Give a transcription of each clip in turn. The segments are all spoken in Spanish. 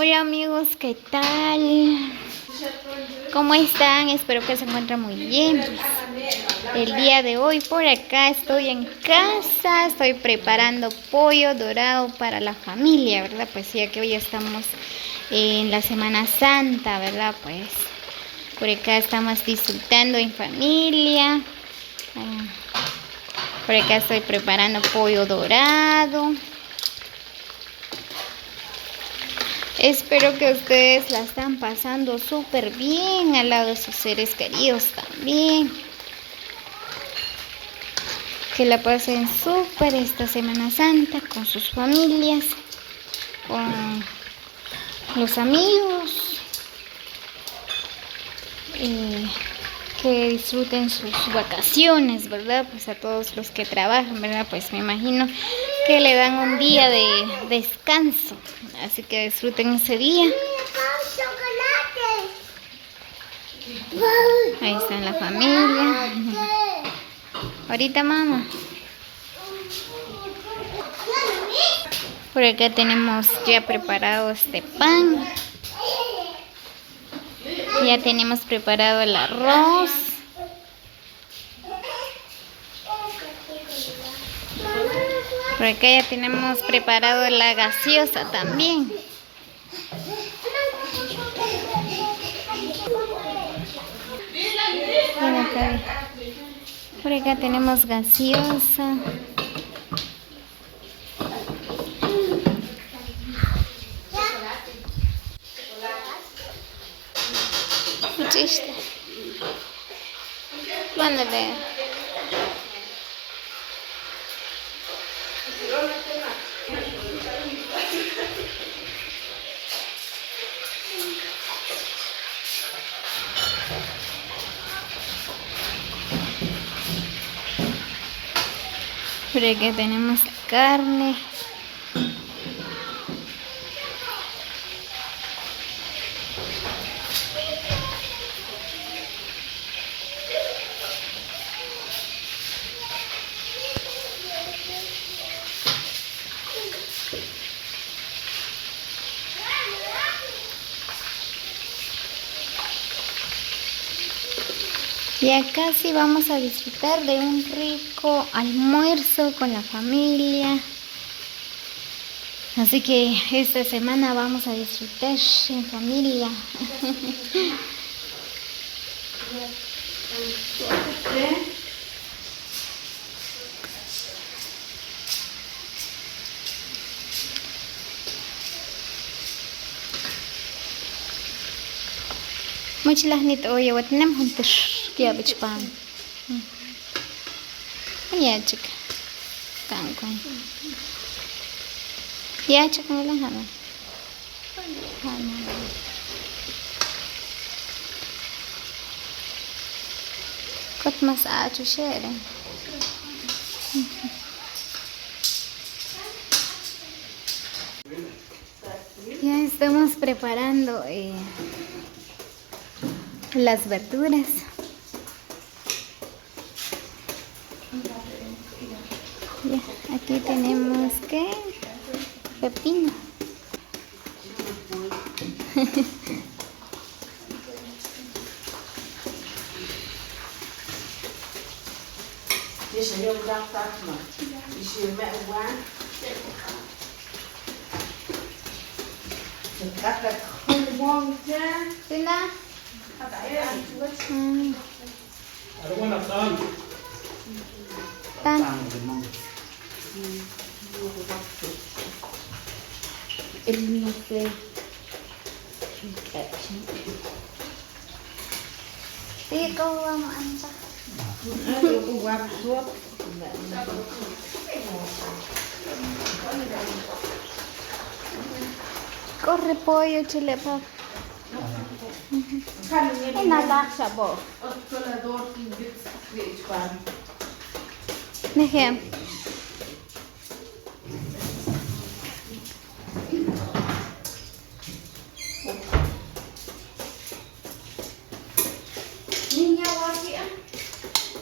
Hola amigos, ¿qué tal? ¿Cómo están? Espero que se encuentren muy bien. El día de hoy por acá estoy en casa, estoy preparando pollo dorado para la familia, ¿verdad? Pues ya que hoy estamos en la Semana Santa, ¿verdad? Pues por acá estamos disfrutando en familia. Por acá estoy preparando pollo dorado. Espero que ustedes la están pasando súper bien al lado de sus seres queridos también. Que la pasen súper esta Semana Santa con sus familias, con los amigos. Que disfruten sus vacaciones, ¿verdad? Pues a todos los que trabajan, ¿verdad? Pues me imagino que le dan un día de descanso. Así que disfruten ese día. Ahí está la familia. Ahorita, mamá. Por acá tenemos ya preparado este pan. Ya tenemos preparado el arroz. Por acá ya tenemos preparado la gaseosa también. Por acá tenemos gaseosa. Chiste. Mándale. Por acá tenemos carne. Ya casi vamos a disfrutar de un rico almuerzo con la familia. Así que esta semana vamos a disfrutar en familia. Muchas nit oye watnam huntish kia bichpan. Ya chica. Kan. Ya chica lang hana. Kot mas acho shere. Ya estamos preparando las verduras. Ya, aquí tenemos que pepino. Corre pollo, chile pap. Nehem.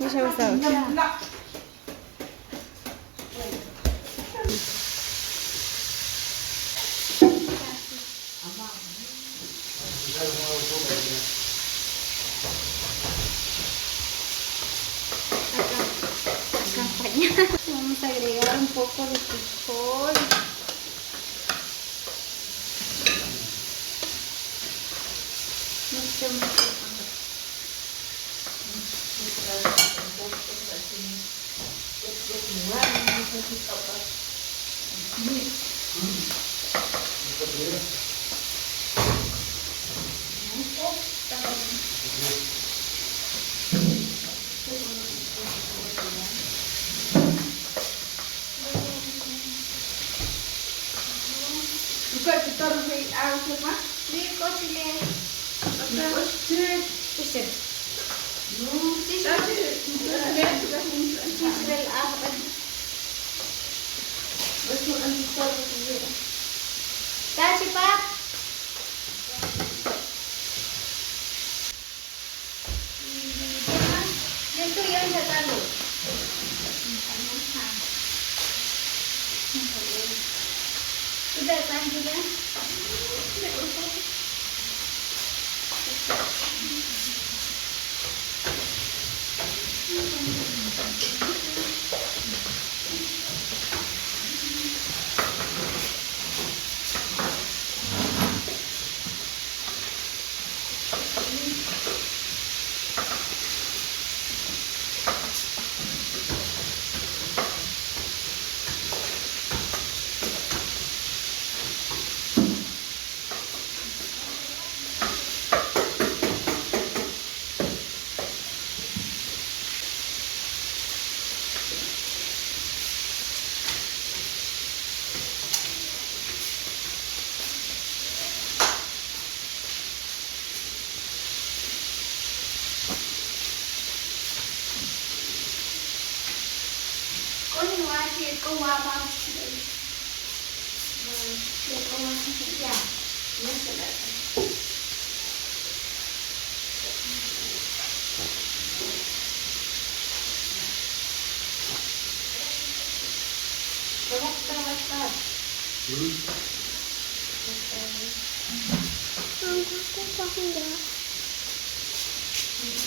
Deixa eu ver. poco de frijol. No sé mucho.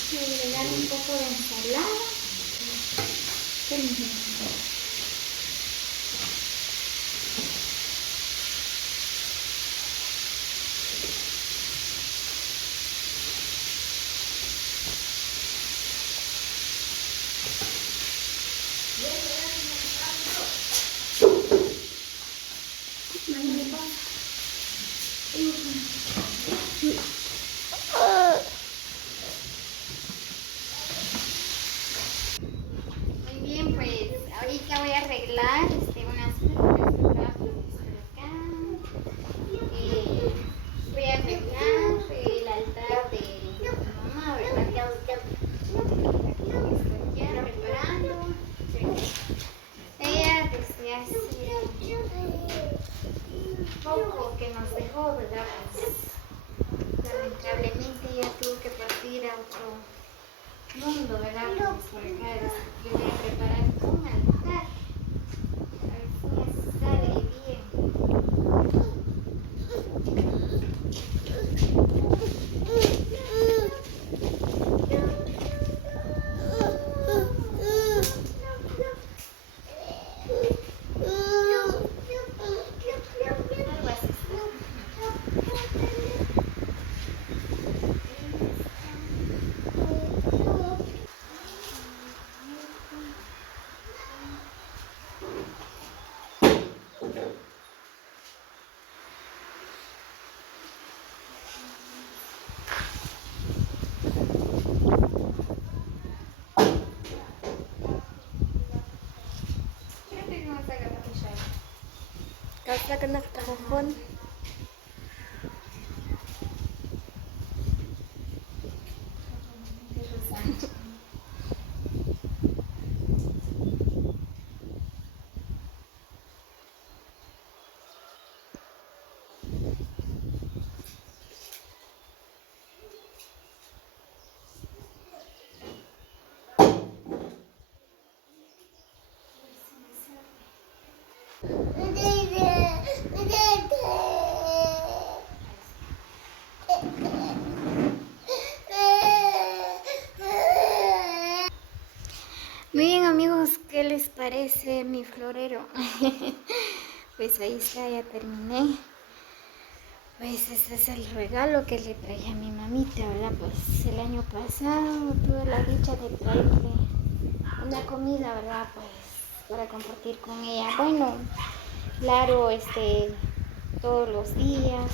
Agregar un poco de ensalada. Muy bien, pues ahorita voy a arreglar unas flores por acá. Voy a arreglar el altar de mi mamá, ¿verdad? Estoy ya preparando. Ella desde hace poco que nos dejó, ¿verdad? Pues, lamentablemente ella tuvo que partir a otro mundo, ¿verdad? Pues por acá yo voy a preparar un altar. A ver si me sale bien. Algo así. Kata kena telepon. Muy bien amigos, ¿qué les parece mi flor florero. Pues ahí está, ya terminé. Pues este es el regalo que le traje a mi mamita, ¿verdad? Pues el año pasado tuve la dicha de traerle una comida, ¿verdad? Pues para compartir con ella. Bueno, claro, todos los días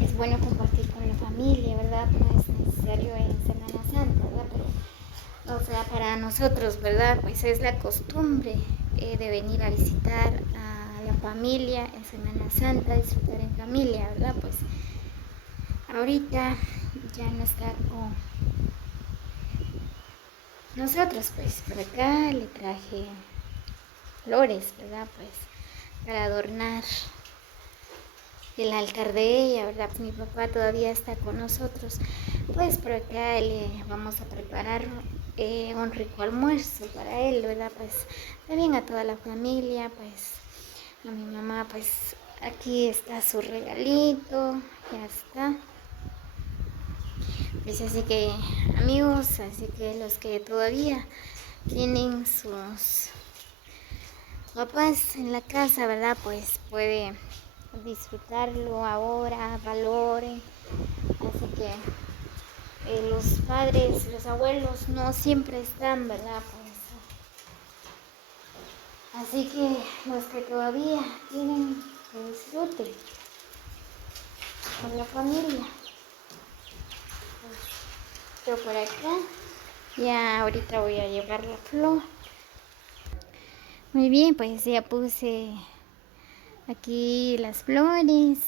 es bueno compartir con la familia, ¿verdad? No es necesario en Semana Santa, ¿verdad? Pero, o sea, para nosotros, ¿verdad? Pues es la costumbre de venir a visitar a la familia en Semana Santa, disfrutar en familia, ¿verdad? Pues ahorita ya no está con nosotros, pues por acá le traje flores, ¿verdad? Pues para adornar el altar de ella, ¿verdad? Pues mi papá todavía está con nosotros. Pues por acá le vamos a preparar un rico almuerzo para él, ¿verdad? Pues también a toda la familia, pues a mi mamá, pues aquí está su regalito, ya está. Pues así que amigos, así que los que todavía tienen sus papás en la casa, ¿verdad? Pues puede disfrutarlo ahora, valoren. Así que los padres, los abuelos no siempre están, ¿verdad? Pues, así que los que todavía tienen, que disfruten con la familia. Pues, yo por acá, ya ahorita voy a llevar la flor. Muy bien, pues ya puse aquí las flores.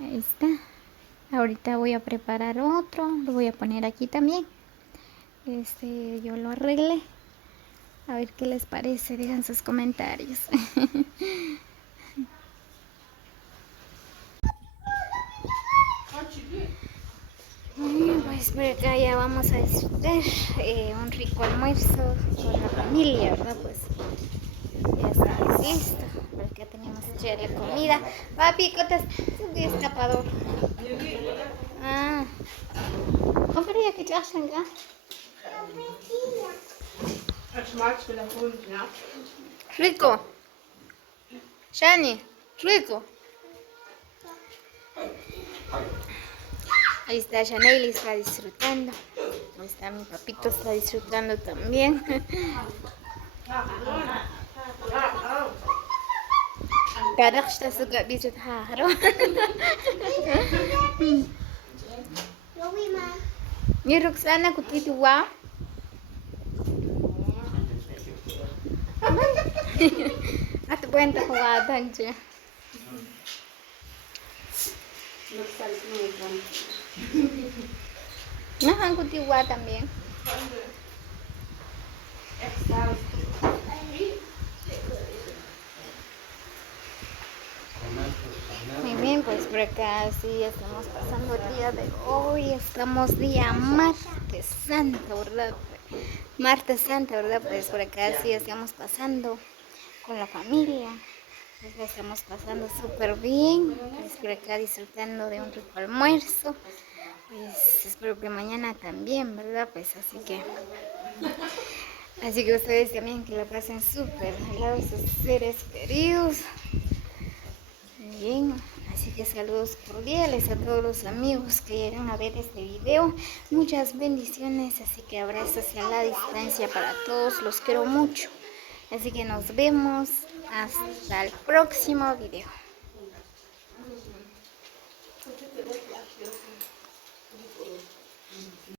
Ahí está. Ahorita voy a preparar otro, lo voy a poner aquí también. Yo lo arreglé. A ver qué les parece, dejan sus comentarios. Pues por acá ya vamos a disfrutar un rico almuerzo con la familia, ¿verdad? Pues ya está listo. Por acá tenemos ya la comida. Papi, ¿cotas? Subí escapador. Ah. ¿Cómo ya que te hacen acá? Rico. Shani, rico. Ahí está Chanel, está disfrutando. Ahí está mi papito, está disfrutando también. Cada está suka bisut haro. Ni Roxana kutitua. At kwenta ko atan siya. Nahan kutiwa también. Muy bien, pues por acá sí estamos pasando el día de hoy. Estamos día martes santo, ¿verdad? Martes santo, ¿verdad? Pues por acá sí estamos pasando con la familia. Pues la estamos pasando súper bien. Pues por acá disfrutando de un rico almuerzo. Pues espero que mañana también, ¿verdad? Pues así que ustedes también que la pasen súper al lado de sus seres queridos. Bien, así que saludos cordiales a todos los amigos que llegan a ver este video. Muchas bendiciones, así que abrazos a la distancia para todos, los quiero mucho. Así que nos vemos hasta el próximo video.